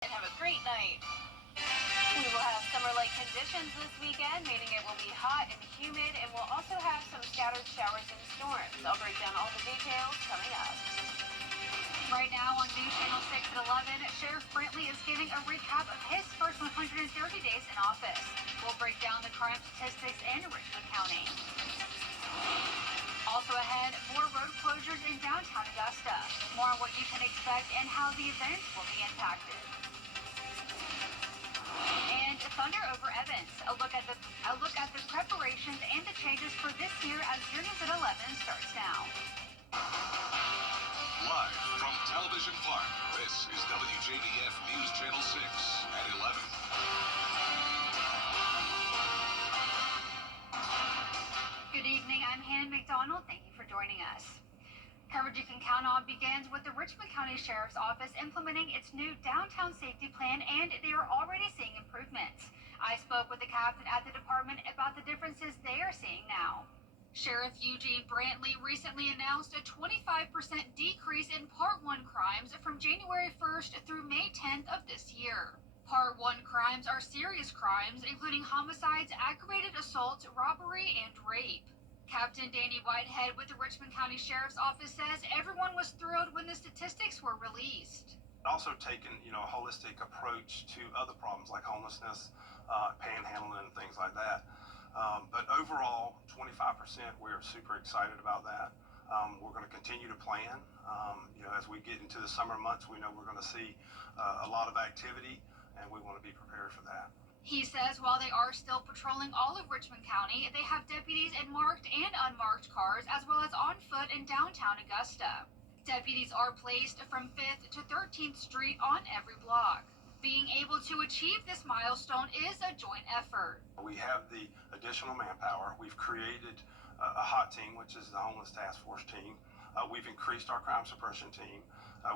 And have a great night. We will have summer-like conditions this weekend, meaning it will be hot and humid, and we'll also have some scattered showers and storms. I'll break down all the details coming up. Right now on News Channel 6 at 11, Sheriff Brantley is giving a recap of his first 130 days in office. We'll break down the crime statistics in Richmond County. Also ahead, more road closures in downtown Augusta. More on what you can expect and how the events will be impacted. And Thunder over Evans. A look at the preparations and the changes for this year as your News at 11 starts now. Live from Television Park, this is WJBF News Channel 6 at 11. Good evening, I'm Hannah McDonald. Thank you for joining us. Coverage you can count on begins with the Richmond County Sheriff's Office implementing its new downtown safety plan, and they are already seeing improvements. I spoke with the captain at the department about the differences they are seeing now. Sheriff Eugene Brantley recently announced a 25% decrease in Part 1 crimes from January 1st through May 10th of this year. Part 1 crimes are serious crimes, including homicides, aggravated assault, robbery, and rape. Captain Danny Whitehead with the Richmond County Sheriff's Office says everyone was thrilled when the statistics were released. Also taken, a holistic approach to other problems like homelessness, panhandling, and things like that. But overall, 25%, we're super excited about that. We're going to continue to plan. As we get into the summer months, we know we're going to see a lot of activity, and we want to be prepared for that. He says while they are still patrolling all of Richmond County, they have deputies in marked and unmarked cars, as well as on foot in downtown Augusta. Deputies are placed from 5th to 13th Street on every block. Being able to achieve this milestone is a joint effort. We have the additional manpower. We've created a hot team, which is the homeless task force team. We've increased our crime suppression team.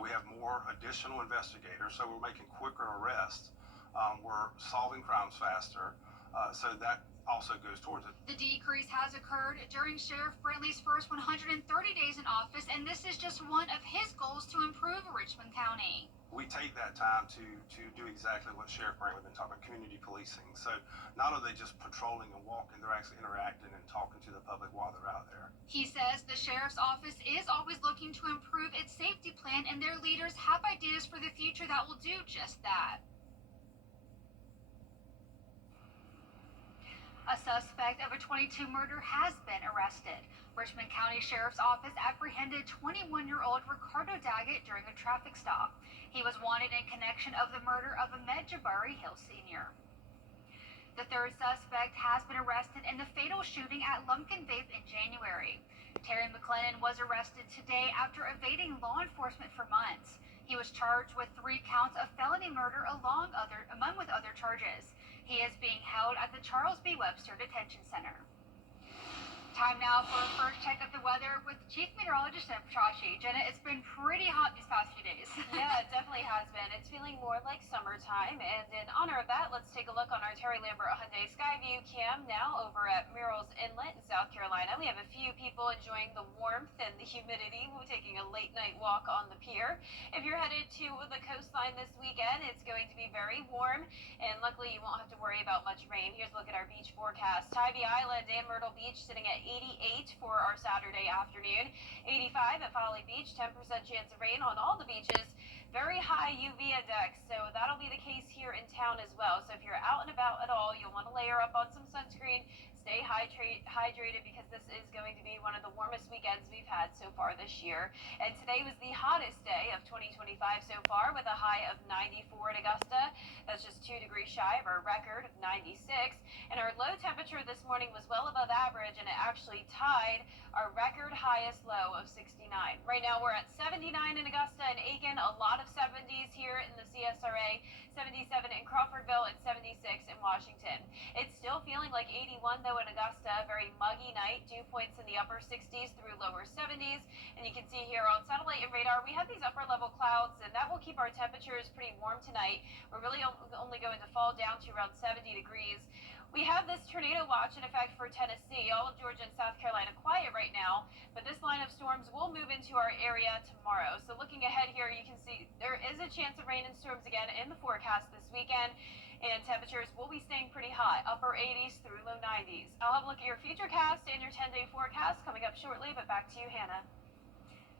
We have more additional investigators, so we're making quicker arrests. We're solving crimes faster, so that also goes towards it. The decrease has occurred during Sheriff Brantley's first 130 days in office, and this is just one of his goals to improve Richmond County. We take that time to do exactly what Sheriff Brantley has been talking about, community policing. So not are they just patrolling and walking, they're actually interacting and talking to the public while they're out there. He says the Sheriff's Office is always looking to improve its safety plan, and their leaders have ideas for the future that will do just that. A suspect of a 22 murder has been arrested. Richmond County Sheriff's Office apprehended 21-year-old Ricardo Daggett during a traffic stop. He was wanted in connection of the murder of Ahmed Jabari Hill Sr. The third suspect has been arrested in the fatal shooting at Lumpkin Vape in January. Terry McLennan was arrested today after evading law enforcement for months. He was charged with 3 counts of felony murder among with other charges. He is being held at the Charles B. Webster Detention Center. Time now for a first check of the weather with Chief Meteorologist Jenna Petracci. Jenna, it's been pretty hot these past few days. Yeah, it definitely has been. It's feeling more like summertime, and in honor of that, let's take a look on our Terry Lambert Hyundai Skyview cam now over at Murrells Inlet in South Carolina. We have a few people enjoying the warmth and the humidity. We're taking a late night walk on the pier. If you're headed to the coastline this weekend, it's going to be very warm, and luckily you won't have to worry about much rain. Here's a look at our beach forecast. Tybee Island and Myrtle Beach sitting at 88 for our Saturday afternoon, 85 at Folly Beach, 10% chance of rain on all the beaches, very high UV index, so that'll be the case here in town as well. So if you're out and about at all, you'll want to layer up on some sunscreen, stay hydrated because this is going to be one of the warmest weekends we've had so far this year. And today was the hottest day of 2025 so far with a high of 94 at Augusta. That's just 2 degrees shy of our record of 96. And our low temperature this morning was well above average, and it actually tied our record highest low of 69. Right now we're at 79 in Augusta and Aiken, a lot of 70s here in the CSRA, 77 in Crawfordville, and 76 in Washington. It's still feeling like 81 though in Augusta. Very muggy night, dew points in the upper 60s through lower 70s. And you can see here on satellite and radar, we have these upper level clouds, and that will keep our temperatures pretty warm tonight. We're really only going to fall down to around 70 degrees. We have this tornado watch in effect for Tennessee. All of Georgia and South Carolina quiet right now, but this line of storms will move into our area tomorrow. So looking ahead here, you can see there is a chance of rain and storms again in the forecast this weekend, and temperatures will be staying pretty hot, upper 80s through low 90s. I'll have a look at your futurecast and your 10-day forecast coming up shortly, but back to you, Hannah.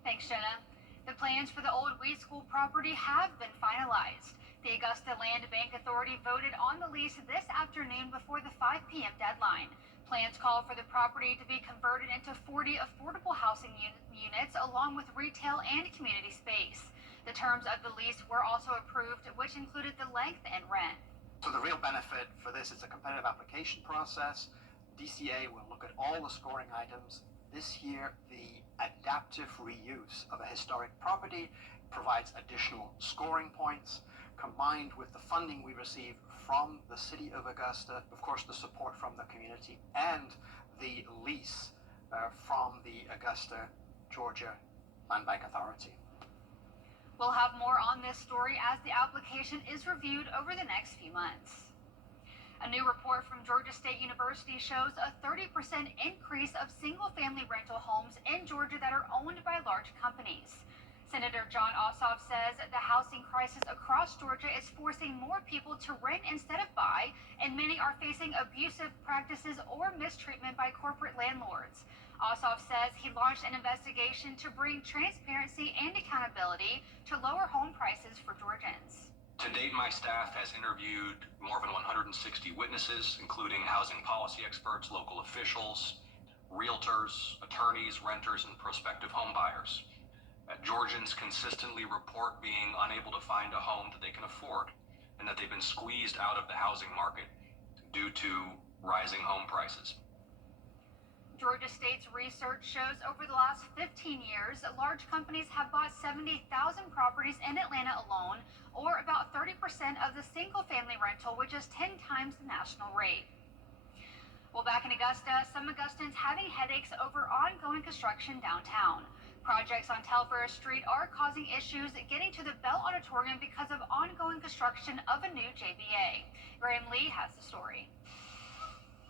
Thanks, Jenna. The plans for the old Wheat School property have been finalized. The Augusta Land Bank Authority voted on the lease this afternoon before the 5 p.m. deadline. Plans call for the property to be converted into 40 affordable housing units along with retail and community space. The terms of the lease were also approved, which included the length and rent. So the real benefit for this is a competitive application process. DCA will look at all the scoring items. This year, the adaptive reuse of a historic property provides additional scoring points, combined with the funding we receive from the City of Augusta, of course the support from the community, and the lease from the Augusta, Georgia Land Bank Authority. We'll have more on this story as the application is reviewed over the next few months. A new report from Georgia State University shows a 30% increase of single-family rental homes in Georgia that are owned by large companies. Senator John Ossoff says the housing crisis across Georgia is forcing more people to rent instead of buy, and many are facing abusive practices or mistreatment by corporate landlords. Ossoff says he launched an investigation to bring transparency and accountability to lower home prices for Georgians. To date, my staff has interviewed more than 160 witnesses, including housing policy experts, local officials, realtors, attorneys, renters, and prospective home buyers. Georgians consistently report being unable to find a home that they can afford, and that they've been squeezed out of the housing market due to rising home prices. Georgia State's research shows over the last 15 years, large companies have bought 70,000 properties in Atlanta alone, or about 30% of the single-family rental, which is 10 times the national rate. Well, back in Augusta, some Augustans having headaches over ongoing construction downtown. Projects on Telfair Street are causing issues getting to the Bell Auditorium because of ongoing construction of a new JBA. Graham Lee has the story.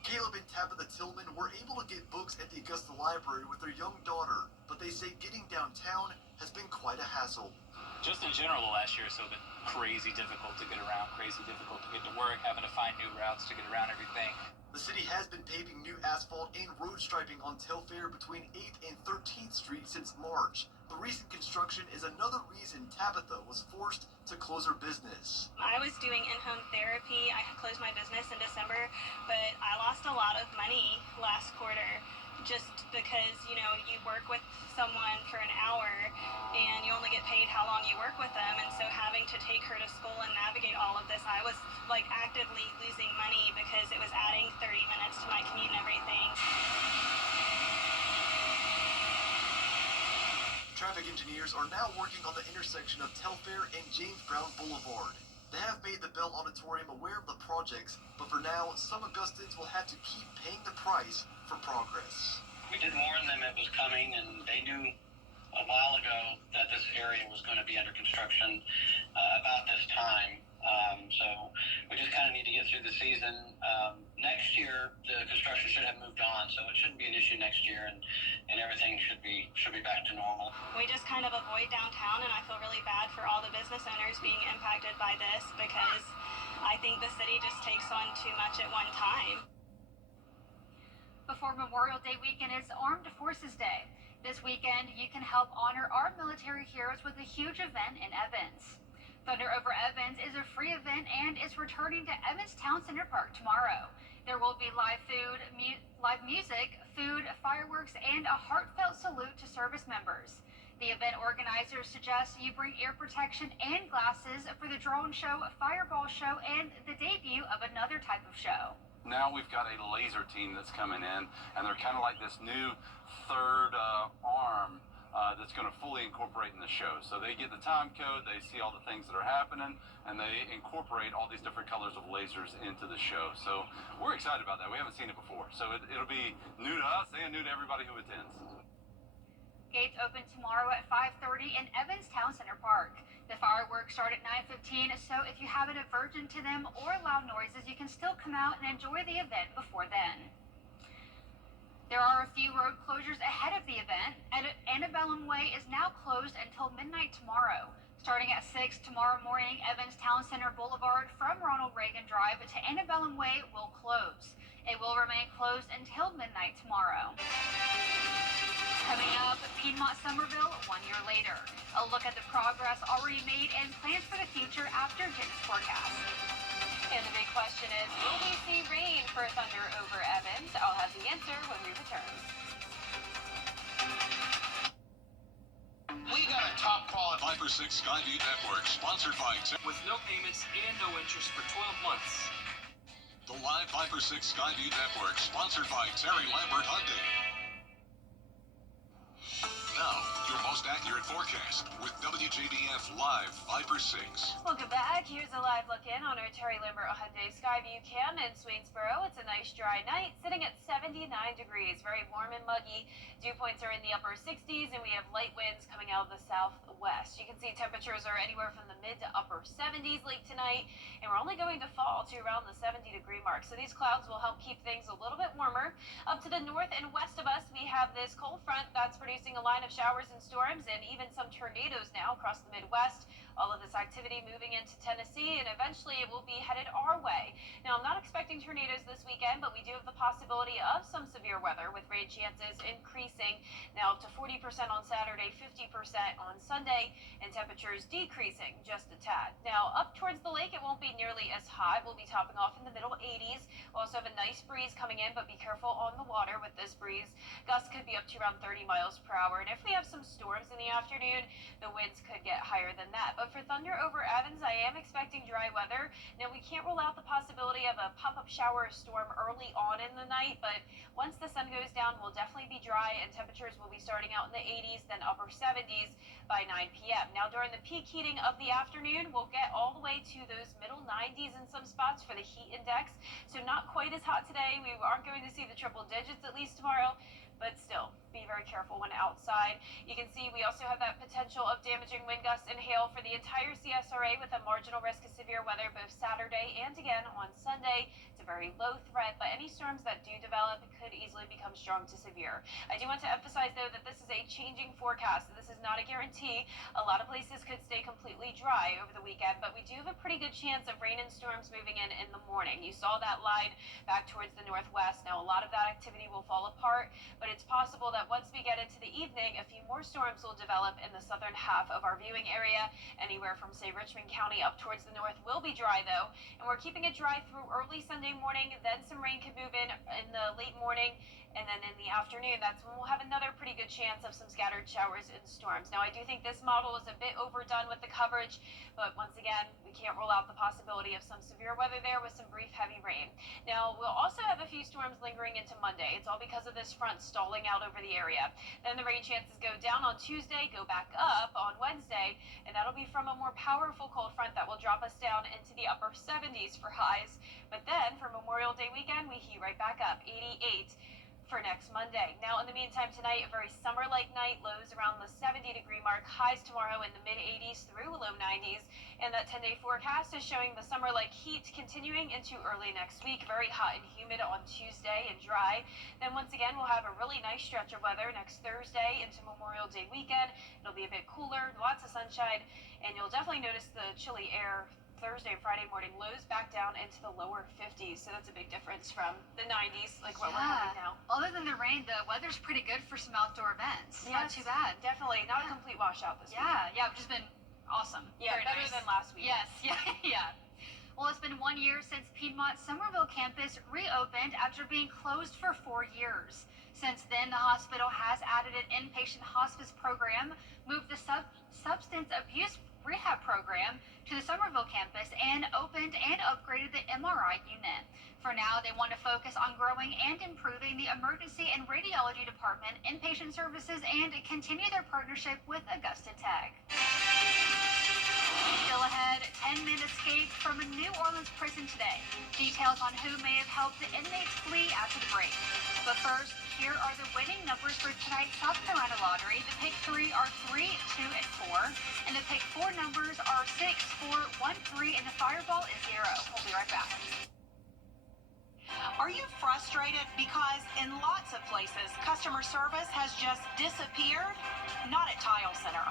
Caleb and Tabitha Tillman were able to get books at the Augusta Library with their young daughter, but they say getting downtown has been quite a hassle. Just in general, the last year or so, been crazy difficult to get around, crazy difficult to get to work, having to find new routes to get around everything. The city has been paving new asphalt and road striping on Telfair between 8th and 13th Street since March. The recent construction is another reason Tabitha was forced to close her business. I was doing in-home therapy. I closed my business in December, but I lost a lot of money last quarter just because, you know, you work with someone for an hour and you only get paid how long you work with them. And so having to take her to school and navigate all of this, I was like actively losing money because it was adding 30 minutes to my commute and everything. Traffic engineers are now working on the intersection of Telfair and James Brown Boulevard. They have made the Bell Auditorium aware of the projects, but for now, some Augustans will have to keep paying the price for progress. We did warn them it was coming, and they knew a while ago that this area was going to be under construction about this time. So we just kind of need to get through the season. Next year, the construction should have moved on, so it shouldn't be an issue next year, and everything should be back to normal. We just kind of avoid downtown, and I feel really bad for all the business owners being impacted by this because I think the city just takes on too much at one time. Before Memorial Day weekend is Armed Forces Day. This weekend, you can help honor our military heroes with a huge event in Evans. Thunder Over Evans is a free event and is returning to Evans Town Center Park tomorrow. There will be live food, live music, food, fireworks, and a heartfelt salute to service members. The event organizers suggest you bring ear protection and glasses for the drone show, fireball show, and the debut of another type of show. Now we've got a laser team that's coming in, and they're kind of like this new third arm that's going to fully incorporate in the show. So they get the time code, they see all the things that are happening, and they incorporate all these different colors of lasers into the show. So we're excited about that. We haven't seen it before. So it'll be new to us and new to everybody who attends. Gates open tomorrow at 5:30 in Evans Town Center Park. The fireworks start at 9:15, so if you have an aversion to them or loud noises, you can still come out and enjoy the event before then. There are a few road closures ahead of the event, and Antebellum Way is now closed until midnight tomorrow. Starting at 6 tomorrow morning, Evans Town Center Boulevard from Ronald Reagan Drive to Antebellum Way will close. It will remain closed until midnight tomorrow. Coming up, Piedmont Somerville 1 year later. A look at the progress already made and plans for the future after Jen's forecast. And the big question is, will we see rain for Thunder over Evans? I'll have the answer when we return. We got a top quality 5 or 6 Skyview Network sponsored by with no payments and no interest for 12 months. The live 5 or 6 Skyview Network sponsored by Terry Lambert Hyundai. Now, your most accurate forecast with WJBF Live 5 or 6. Welcome back. Here's a live look in on our Terry Lambert Hyundai Skyview Cam in Swainsboro. It's a nice dry night, sitting at 79 degrees. Very warm and muggy. Dew points are in the upper 60s, and we have light winds coming out of the southwest. You can see temperatures are anywhere from the mid to upper 70s late tonight, and we're only going to fall to around the 70-degree mark. So these clouds will help keep things a little bit warmer. Up to the north and west of us, we have this cold front that's producing a line of showers and storms and even some tornadoes now across the Midwest. All of this activity moving into Tennessee, and eventually it will be headed our way. Now, I'm not expecting tornadoes this weekend, but we do have the possibility of some severe weather with rain chances increasing now up to 40% on Saturday, 50% on Sunday, and temperatures decreasing just a tad. Now, up towards the lake, it won't be nearly as hot. We'll be topping off in the middle 80s. We'll also have a nice breeze coming in, but be careful on the water with this breeze. Gusts could be up to around 30 miles per hour, and if we have some storms in the afternoon, the winds could get higher than that. But for Thunder over Evans, I am expecting dry weather. Now, we can't rule out the possibility of a pop-up shower or storm early on in the night, but once the sun goes down, we'll definitely be dry, and temperatures will be starting out in the 80s, then upper 70s by 9 p.m. Now, during the peak heating of the afternoon, we'll get all the way to those middle 90s in some spots for the heat index, so not quite as hot today. We aren't going to see the triple digits at least tomorrow, but still, be very careful when outside. You can see we also have that potential of damaging wind gusts and hail for the entire CSRA with a marginal risk of severe weather both Saturday and again on Sunday. It's a very low threat, but any storms that do develop could easily become strong to severe. I do want to emphasize, though, that this is a changing forecast. This is not a guarantee. A lot of places could stay completely dry over the weekend, but we do have a pretty good chance of rain and storms moving in the morning. You saw that line back towards the northwest. Now, a lot of that activity will fall apart, but it's possible that once we get into the evening, a few more storms will develop in the southern half of our viewing area. Anywhere from, say, Richmond County up towards the north will be dry, though, and we're keeping it dry through early Sunday morning. Then some rain could move in the late morning, and then in the afternoon, that's when we'll have another pretty good chance of some scattered showers and storms. Now, I do think this model is a bit overdone with the coverage, but once again, we can't rule out the possibility of some severe weather there with some brief heavy rain. Now, we'll also have a few storms lingering into Monday. It's all because of this front stalling out over the area. Then the rain chances go down on Tuesday, go back up on Wednesday, and that'll be from a more powerful cold front that will drop us down into the upper 70s for highs. But then for Memorial Day weekend, we heat right back up, 88 for next Monday. Now, in the meantime, tonight, a very summer-like night, lows around the 70-degree mark, highs tomorrow in the mid-80s through low 90s, and that 10-day forecast is showing the summer-like heat continuing into early next week, very hot and humid on Tuesday and dry. Then once again, we'll have a really nice stretch of weather next Thursday into Memorial Day weekend. It'll be a bit cooler, lots of sunshine, and you'll definitely notice the chilly air Thursday and Friday morning. Lows back down into the lower 50s, so that's a big difference from the 90s, like what we're having now. Other than the rain, the weather's pretty good for some outdoor events. Yeah, Not too bad. Definitely not a complete washout this week. Yeah, which has been awesome. Yeah, Very better nice. than last week. Yes, yeah. Well, it's been 1 year since Piedmont Somerville campus reopened after being closed for 4 years. Since then, the hospital has added an inpatient hospice program, moved the substance abuse rehab program to the Somerville campus, and opened and upgraded the MRI unit. For now, they want to focus on growing and improving the emergency and radiology department, inpatient services, and continue their partnership with Augusta Tech. Still ahead, 10-men escaped from a New Orleans prison today. Details on who may have helped the inmates flee after the break. But first, here are the winning numbers for tonight's South Carolina lottery. The pick 3 are 3, 2, and 4. And the pick 4 numbers are 6, 4, 1, 3, and the fireball is 0. We'll be right back. Are you frustrated because in lots of places customer service has just disappeared? Not at Tile Center.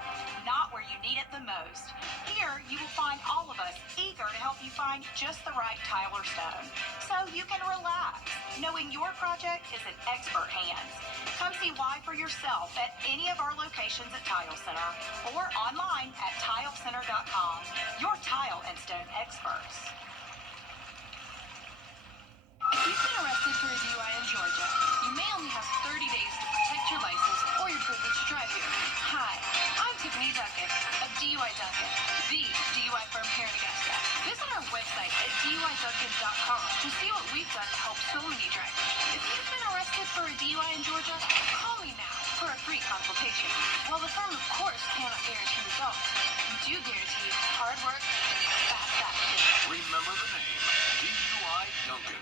Not where you need it the most. Here you will find all of us eager to help you find just the right tile or stone, so you can relax knowing your project is in expert hands. Come see why for yourself at any of our locations at Tile Center or online at tilecenter.com. Your tile and stone experts. If you've been arrested for a DUI in Georgia, you may only have 30 days to protect your license or your privilege to drive here. Hi, I'm Tiffany Duncan of DUI Duncan, the DUI firm here in Augusta. Visit our website at DUIDuncan.com to see what we've done to help so many drivers. If you've been arrested for a DUI in Georgia, call me now for a free consultation. While the firm, of course, cannot guarantee results, we do guarantee hard work and fast action. Remember the name, DUI Duncan.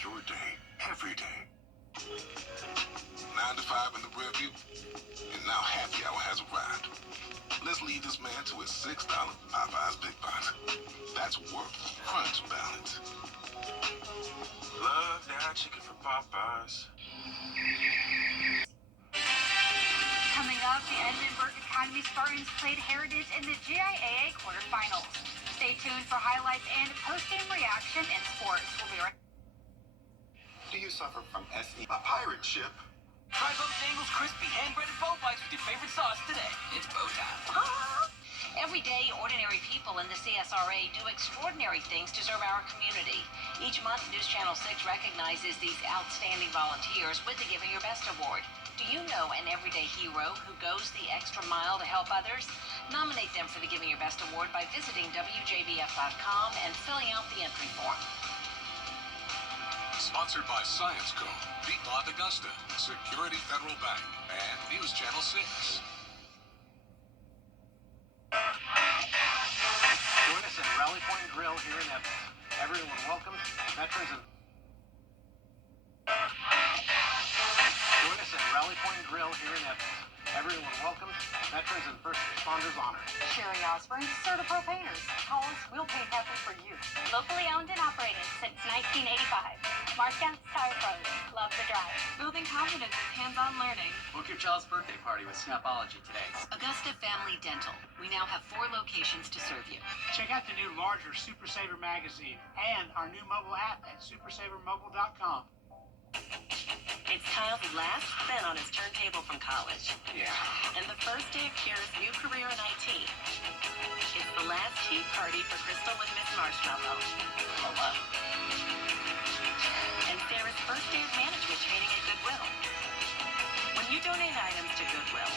Your day, every day. 9 to 5 in the rear view, and now happy hour has arrived. Let's lead this man to his $6 Popeyes Big Box. That's work crunch balance. Love that chicken from Popeyes. Coming up, the Edinburgh Academy Spartans played Heritage in the GIAA quarterfinals. Stay tuned for highlights and post-game reaction in sports. We'll be right back. Do you suffer from SE? A pirate ship? Try Bojangles crispy hand-breaded bow bites with your favorite sauce today. It's bow time. Every day, ordinary people in the CSRA do extraordinary things to serve our community. Each month, News Channel 6 recognizes these outstanding volunteers with the Giving Your Best Award. Do you know an everyday hero who goes the extra mile to help others? Nominate them for the Giving Your Best Award by visiting WJBF.com and filling out the entry form. Sponsored by Science Co., Beatmont Augusta, Security Federal Bank, and News Channel 6. Join us at Rally Point Grill here in Evans. Everyone welcome, veterans and... Join us at Rally Point Grill here in Evans. Everyone welcome, veterans and first responders honored. Sherry Osborne, Certipro Painters. Call us, we'll paint happy for you. Locally owned and operated since 1985. Marquette Tire Pros. Love the drive. Building confidence with hands-on learning. Book your child's birthday party with Snapology today. Augusta Family Dental. We now have 4 locations to serve you. Check out the new larger Super Saver magazine and our new mobile app at supersavermobile.com. It's Kyle's last spin on his turntable from college. Yeah. And the first day of Kira's new career in IT. It's the last tea party for Crystal with Miss Marshmallow. Hello. And Sarah's first day of management training at Goodwill. When you donate items to Goodwill,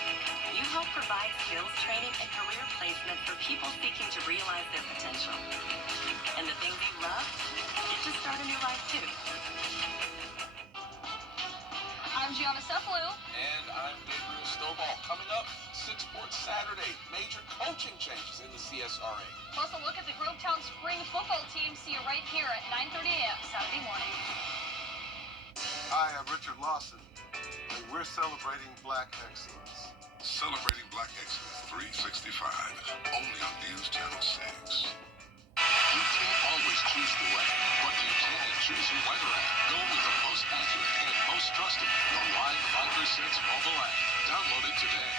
you help provide skills training and career placement for people seeking to realize their potential. And the things you love get to start a new life too. I'm Gianna Cephalou. And I'm Gabriel Stovall. Coming up, 6 Sports Saturday, major coaching changes in the CSRA. Plus a look at the Grovetown spring football team. See you right here at 9:30 a.m. Saturday morning. Hi, I'm Richard Lawson, and we're celebrating Black Excellence. Celebrating Black Excellence 365, only on News Channel 6. You can't always choose the weather, but you can choose your weather app. Go with the most accurate and most trusted, the Line 5% mobile app. Download it today.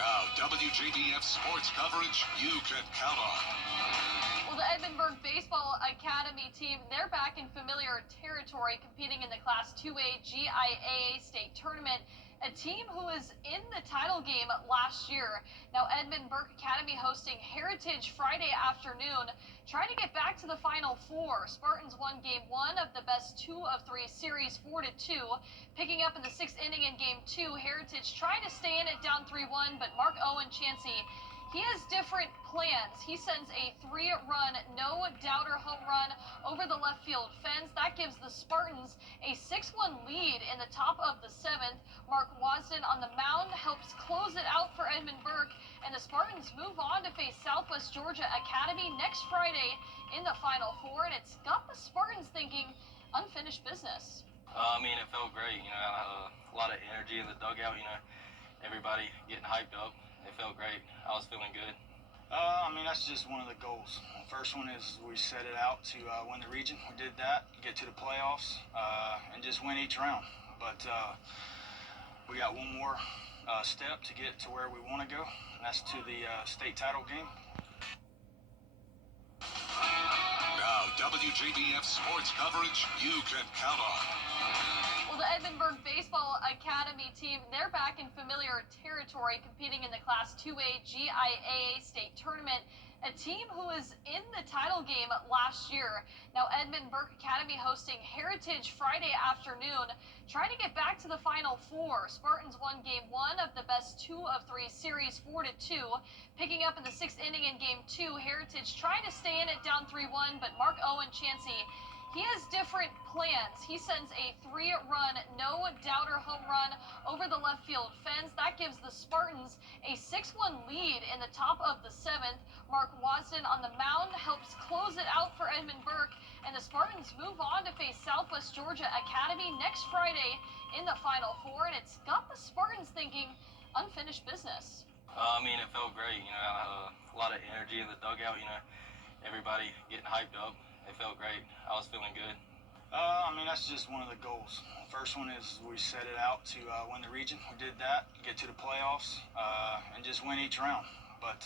Now, WJBF sports coverage you can count on. Well, the Edmonburg Baseball Academy team, they're back in familiar territory, competing in the Class 2A GIAA state tournament, a team who was in the title game last year. Now, Edmonburg Academy hosting Heritage Friday afternoon, trying to get back to the Final Four. Spartans won Game 1 of the best 2 of 3 series 4-2. Picking up in the 6th inning in Game 2, Heritage trying to stay in it down 3-1, but Mark Owen Chansey, he has different plans. He sends a 3-run, no-doubter home run over the left field fence. That gives the Spartans a 6-1 lead in the top of the 7th. Mark Wasden on the mound helps close it out for Edmonburg, and the Spartans move on to face Southwest Georgia Academy next Friday in the Final Four, and it's got the Spartans thinking unfinished business. It felt great. A lot of energy in the dugout. Everybody getting hyped up. It felt great. I was feeling good. That's just one of the goals. The first one is we set it out to win the region. We did that, get to the playoffs, and just win each round. But we got one more step to get to where we want to go, and that's to the state title game. Now, WJBF sports coverage you can count on. Well, the Edmonburg Baseball Academy team, they're back in familiar territory, competing in the Class 2A GIAA state tournament, a team who was in the title game last year. Now, Edmonburg Academy hosting Heritage Friday afternoon, trying to get back to the Final Four. Spartans won Game 1 of the best 2 of 3 series 4-2. Picking up in the 6th inning in Game 2, Heritage trying to stay in it down 3-1, but Mark Owen Chansey, he has different plans. He sends a 3-run, no-doubter home run over the left field fence. That gives the Spartans a 6-1 lead in the top of the 7th. Mark Wasden on the mound helps close it out for Edmonburg, and the Spartans move on to face Southwest Georgia Academy next Friday in the Final Four, and it's got the Spartans thinking unfinished business. It felt great. A lot of energy in the dugout. Everybody getting hyped up. It felt great. I was feeling good. That's just one of the goals. The first one is we set it out to win the region. We did that, get to the playoffs, and just win each round. But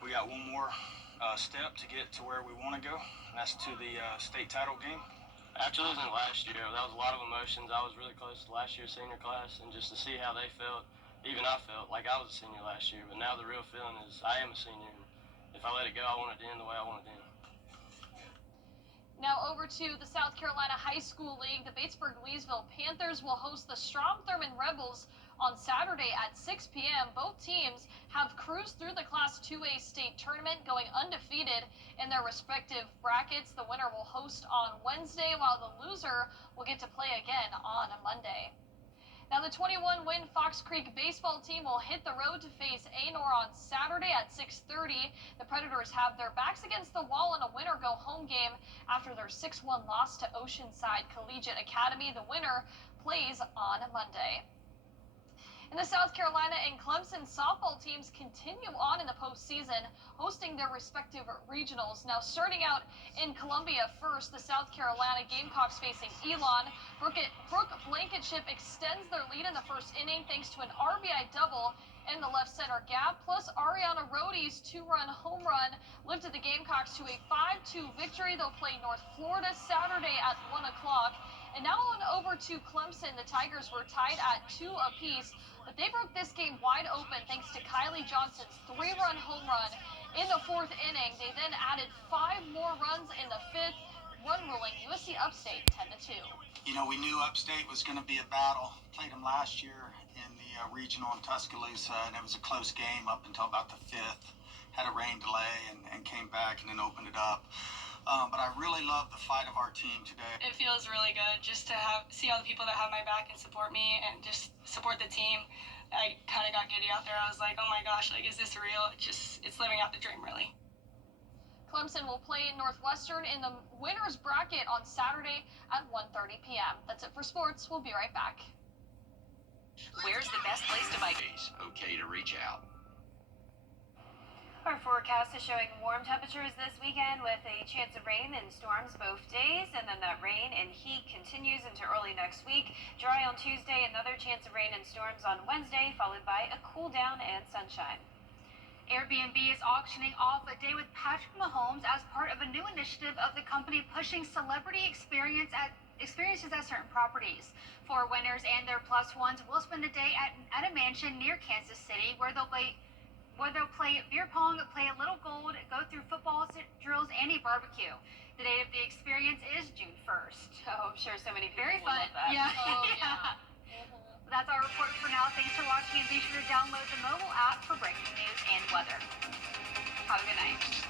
we got one more step to get to where we want to go, and that's to the state title game. After losing last year, that was a lot of emotions. I was really close to last year's senior class, and just to see how they felt, even I felt like I was a senior last year. But now the real feeling is I am a senior. And if I let it go, I want it to end the way I want it to end. Now over to the South Carolina High School League. The Batesburg-Leesville Panthers will host the Strom-Thurmond Rebels on Saturday at 6 p.m. Both teams have cruised through the Class 2A state tournament, going undefeated in their respective brackets. The winner will host on Wednesday, while the loser will get to play again on Monday. Now, the 21-win Fox Creek baseball team will hit the road to face Anor on Saturday at 6:30. The Predators have their backs against the wall in a winner-go-home game after their 6-1 loss to Oceanside Collegiate Academy. The winner plays on Monday. And the South Carolina and Clemson softball teams continue on in the postseason, hosting their respective regionals. Now, starting out in Columbia first, the South Carolina Gamecocks facing Elon. Brooke Blankenship extends their lead in the first inning thanks to an RBI double in the left center gap, plus Ariana Rohde's 2-run home run lifted the Gamecocks to a 5-2 victory. They'll play North Florida Saturday at 1 o'clock. And now on over to Clemson. The Tigers were tied at 2 apiece, but they broke this game wide open thanks to Kylie Johnson's 3-run home run in the 4th inning. They then added 5 more runs in the 5th, run ruling USC Upstate 10-2. We knew Upstate was going to be a battle. Played them last year in the regional in Tuscaloosa, and it was a close game up until about the 5th. Had a rain delay and came back and then opened it up. But I really love the fight of our team today. It feels really good just to see all the people that have my back and support me and just support the team. I kind of got giddy out there. I was like, oh my gosh, is this real? It's living out the dream, really. Clemson will play Northwestern in the winner's bracket on Saturday at 1:30 p.m. That's it for sports. We'll be right back. Where's the best place to buy? Okay to reach out. Our forecast is showing warm temperatures this weekend with a chance of rain and storms both days, and then that rain and heat continues into early next week. Dry on Tuesday, another chance of rain and storms on Wednesday, followed by a cool down and sunshine. Airbnb is auctioning off a day with Patrick Mahomes as part of a new initiative of the company pushing celebrity experiences at certain properties. For winners and their plus ones will spend a day at a mansion near Kansas City where they'll play beer pong, play a little gold, go through football drills, and eat barbecue. The date of the experience is June 1st. Oh, I'm sure so many people Very will fun. love that. Yeah. Oh, yeah. That's our report for now. Thanks for watching, and be sure to download the mobile app for breaking news and weather. Have a good night.